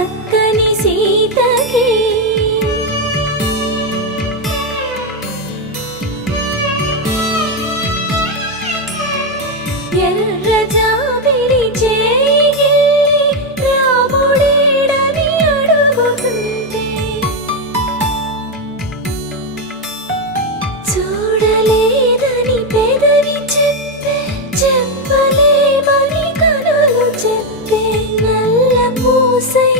చక్కని సీతకి ఎర్ర జాబిలి చేయి రాముడేడని అడుగుతుంటే చూడలేదని పెదవి చెప్పే చెప్పలేమని కనులు చెప్పే నల్ల పూసై